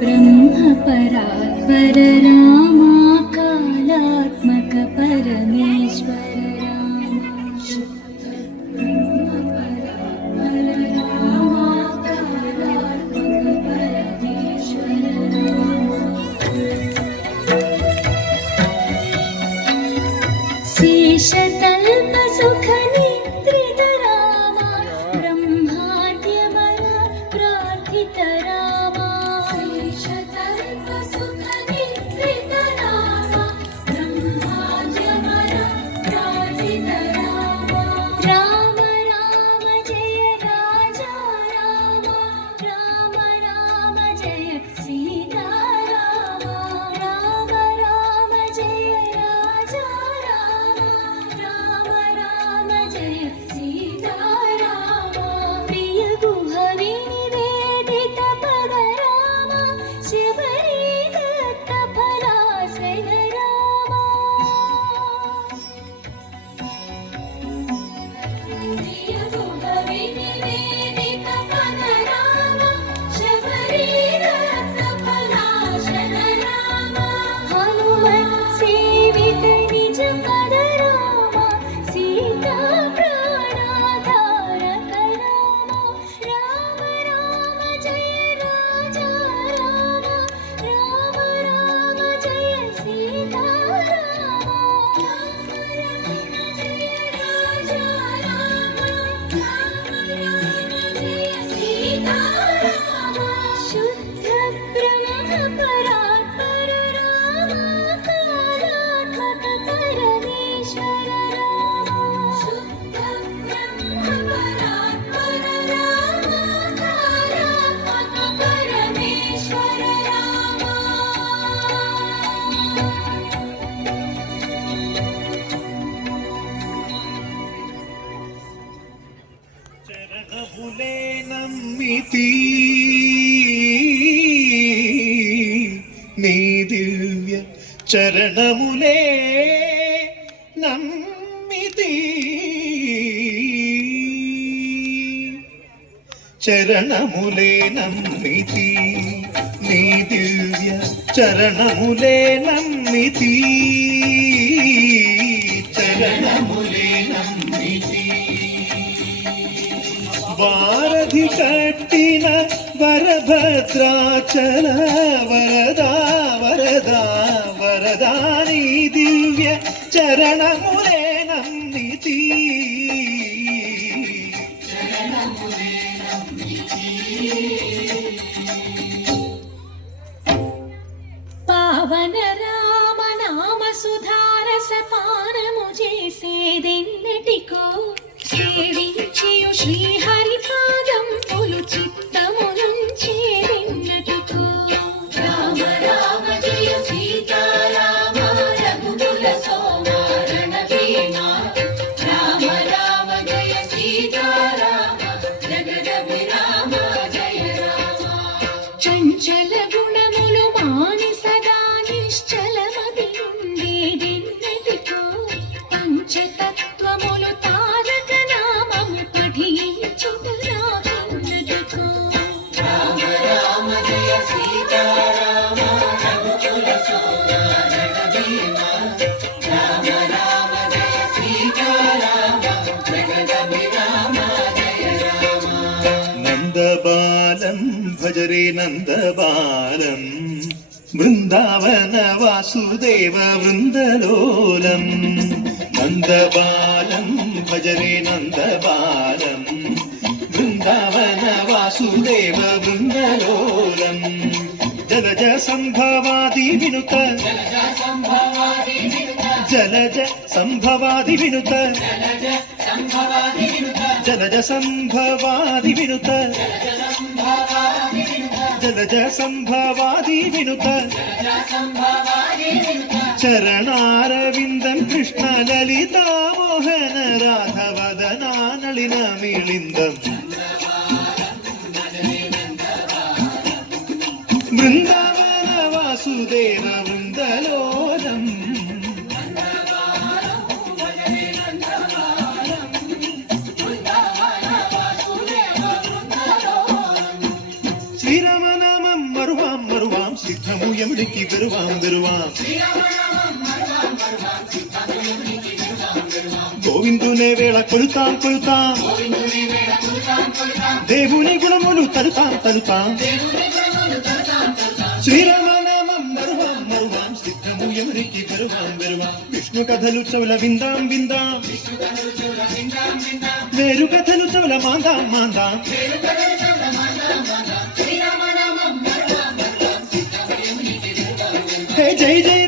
ब्रह्मपरात्पर रामा कालात्मक परमेश्वर शेषतल्प सुख निद्रित रामा ब्रह्माद्यमन प्रार्थित रामा शेषतल्प सुख निद्रित रामा ब्रह्माद्यमन प्रार्थित रामा राम राम जय राजा रामा राम राम जय सीता रामा राम राम जय राजा చరణములే నమ్మితి నీ దివ్య చరణములే నమ్మితి చరణములే నమ్మితి నీ దివ్య చరణములే నమ్మితి చరణములే నమ్మితి వారధి కట్టిన వరభద్రాచల వరదా వరదా వరదా నీ దివ్య చరణములే నమ్మితి పావన రామ నామ సుధారస పానము చేసేదెన్నటికో సేవించియు శ్రీహరి పాదం పులు చిత్తములుంచేదెన్నటికో రామ రామ జయ సీతారామ రఘుకుల సోమ రణభీమా రామ రామ జయ సీతారామ జగదభిరామ జయ రామ చంచల గుణములు మాని సదా నిశ్చలమతి ఉండేదెన్నటికో పంచతత్వములు తారక నామము పఠించుట నాకెన్నటికో రామ రామ జయ సీతారామ రఘుకుల సోమ రణభీమా రామ రామ జయ సీతారామ జగదభిరామ జయ రామ నందబాలం భజరే నందబాలం బృందావన వాసుదేవ వృందలోలం నందబాలం భజరే నందబాలం బృందావన వాసుదేవ వృందలోలం జలజ సంభవాది వినుత జలజ సంభవాది వినుత జలజ సంభవాది వినుత జలజ సంభవాది వినుత చరణారవిందం కృష్ణ లలితా మోహన రాధవదనా నళిన మిళిందం బృందావన వాసుదేవ వృందలోలం శ్రీరామనామం మరువాం మరువాం మరువాం సిద్ధము ఎముడికి వెరువాం వెరువాం గోవిందునే వేళ కొలుతాం కొలుతాం దేవుని గుణములు తలుతాం తలుతాం శ్రీరామనామం మరువాం మరువాం సిద్ధము ఎముడికి వెరువాం వెరువాం విష్ణు కథలు చౌల విందాం విందాం వేరు కథలు చౌల మాందాం మాందాం హే జై జై